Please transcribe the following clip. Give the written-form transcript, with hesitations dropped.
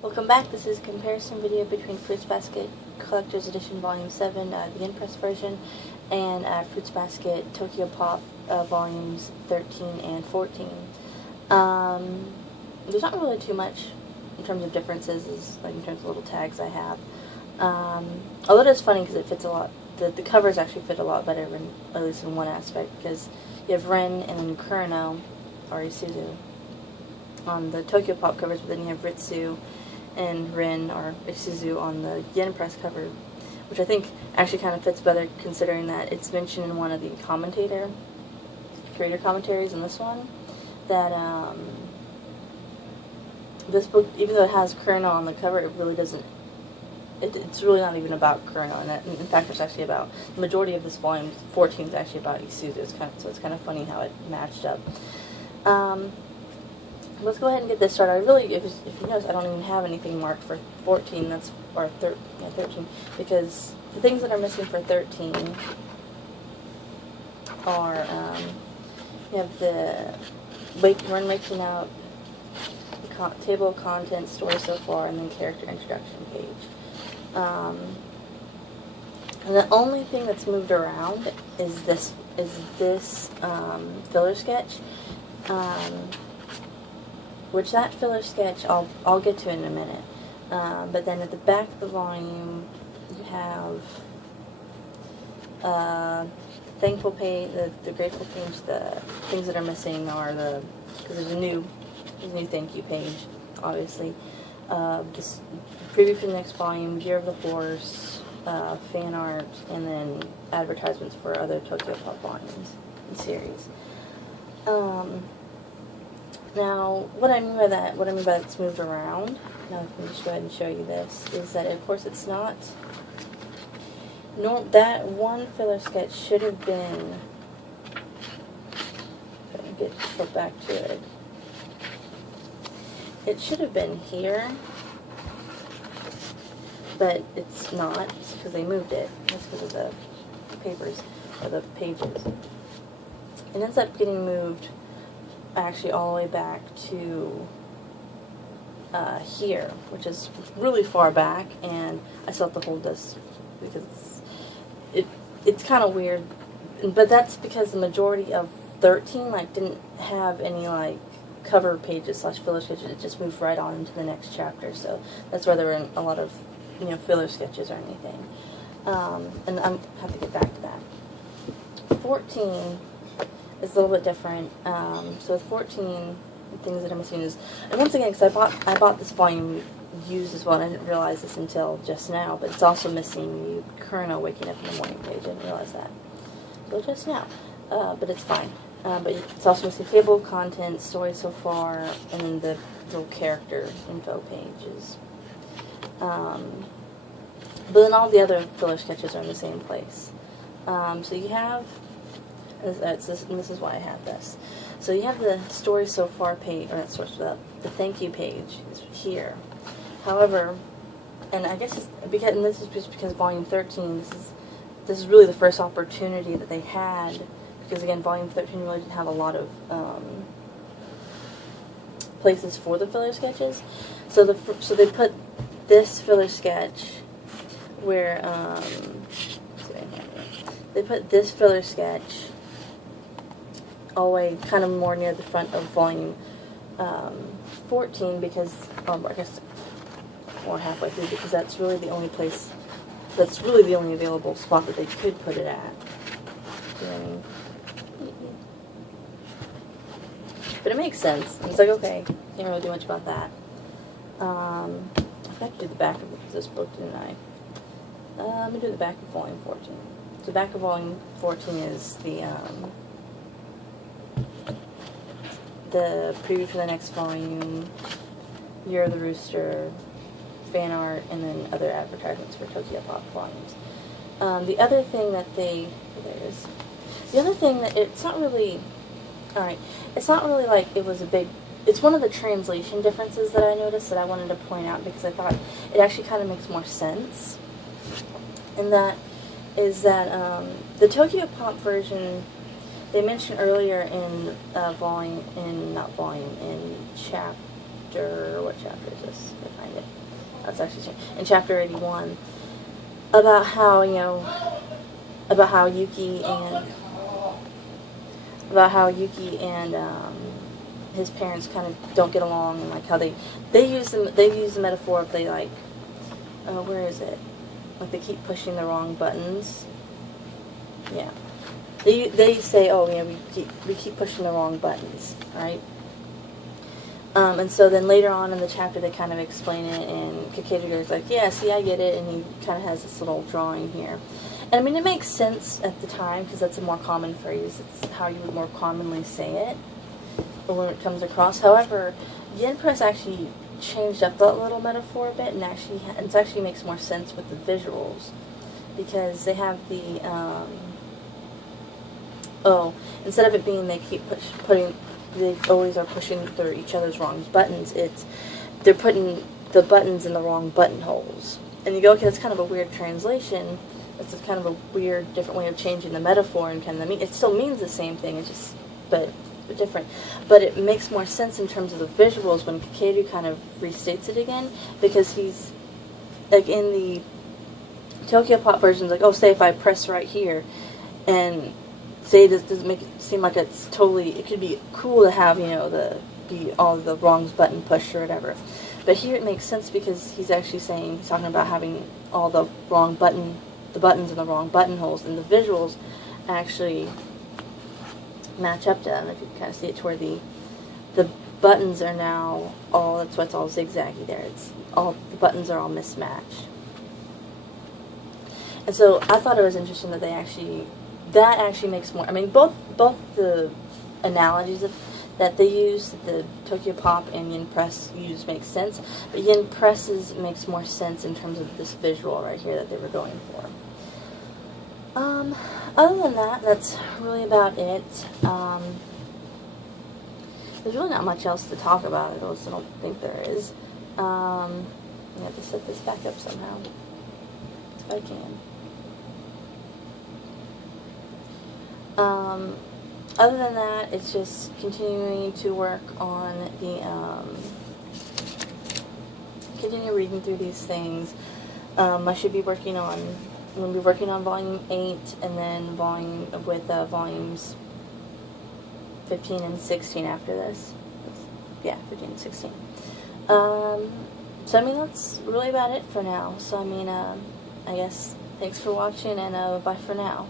Welcome back. This is a comparison video between Fruits Basket Collector's Edition Volume 7, the in-press version, and Fruits Basket TOKYOPOP Volumes 13 and 14. There's not really too much in terms of differences, like in terms of little tags I have. Although it is funny because it fits a lot. The covers actually fit a lot better, at least in one aspect, because you have Rin and Kurano, or Isuzu, on the TOKYOPOP covers, but then you have Ritsu and Rin or Isuzu on the yen press cover, which I think actually kind of fits better considering that it's mentioned in one of the creator commentaries in this one, that this book, even though it has Kurano on the cover, it really doesn't, it's really not even about Kurano, and in fact it's actually about, the majority of this volume 14 is actually about Isuzu, so it's kind of funny how it matched up. Let's go ahead and get this started. If you notice, I don't even have anything marked for 14, or 13, because the things that are missing for 13 are, you have the Run Waking Out, the table of contents, story so far, and then character introduction page. And the only thing that's moved around is this filler sketch. Which that filler sketch I'll get to in a minute. But then at the back of the volume you have thankful page, the grateful page. The things that are missing are because there's a new thank you page, obviously. Just preview for the next volume, Year of the Horse, fan art, and then advertisements for other TOKYOPOP volumes and series. Now, what I mean by that it's moved around, now I can just go ahead and show you this, is that of course it's not, that one filler sketch should have been, let me flip back to it, it should have been here, but it's not, because they moved it. That's because of the papers, or the pages. It ends up getting moved actually all the way back to here, which is really far back, and I still have to hold this because it's kind of weird, but that's because the majority of 13 didn't have any cover pages / filler sketches. It just moved right on into the next chapter, so that's why there were a lot of filler sketches or anything. And I have to get back to that. 14 is a little bit different. So with 14, things that I'm missing is, and once again, because I bought this volume used as well, and I didn't realize this until just now, but it's also missing the Kurano waking up in the morning page. I didn't realize that until just now, but it's fine. But it's also missing table of contents, story so far, and then the little character info pages. But then all the other filler sketches are in the same place. So you have, and this is why I have this. So you have the story so far page, or not story, the thank you page is here. However, and I guess and this is just because volume 13, this is really the first opportunity that they had, because again, volume 13 really didn't have a lot of places for the filler sketches. So they put this filler sketch where they put this filler sketch all the way kind of more near the front of volume 14, because, I guess more halfway through, because that's really the only place, that's really the only available spot that they could put it at. You know what I mean? But it makes sense. It's like, okay, can't really do much about that. I forgot to do the back of this book, didn't I? Let me do the back of volume 14. So the back of volume 14 is the preview for the next volume, Year of the Rooster, fan art, and then other advertisements for TOKYOPOP volumes. The other thing that it's not really, alright, it's not really like it was a big, it's one of the translation differences that I noticed that I wanted to point out, because I thought it actually kind of makes more sense. And that is that the TOKYOPOP version, they mentioned earlier in chapter, what chapter is this? I find it. That's actually in chapter 81 about how about how Yuki and his parents kind of don't get along, and like how they use the metaphor of they like where is it, like they keep pushing the wrong buttons. Yeah, they say, oh, we keep pushing the wrong buttons, right? And so then later on in the chapter they kind of explain it, and Kakeru goes like, yeah, see, I get it, and he kind of has this little drawing here. And I mean, it makes sense at the time because that's a more common phrase. It's how you would more commonly say it when it comes across. However, Yen Press actually changed up that little metaphor a bit, and it actually makes more sense with the visuals because they have the instead of it being they keep they always are pushing through each other's wrong buttons. They're putting the buttons in the wrong buttonholes, and you go, okay, that's kind of a weird translation. It's kind of a weird, different way of changing the metaphor, and kind of it still means the same thing. It's just but different. But it makes more sense in terms of the visuals when Kakeru kind of restates it again, because he's like in the Tokyopop versions, like, oh, say if I press right here, and say this doesn't make it seem like it's totally, it could be cool to have, all the wrongs button pushed or whatever. But here it makes sense because he's actually saying, he's talking about having all the buttons in the wrong buttonholes, and the visuals actually match up to that. And if you can kind of see it to where the buttons are now all, that's why it's all zigzaggy there. It's all, the buttons are all mismatched. And so I thought it was interesting that that actually makes more, I mean, both the analogies that they use, that the Tokyopop and Yen Press use, makes sense, but Yen Press's makes more sense in terms of this visual right here that they were going for. Other than that, that's really about it. There's really not much else to talk about. I don't think there is. I have to set this back up somehow, if I can. Other than that, it's just continuing to work on continue reading through these things. I should be working on, we'll be working on volume 8, and then volumes 15 and 16 after this. Yeah, 15 and 16. So I mean, that's really about it for now. So I mean, I guess thanks for watching, and bye for now.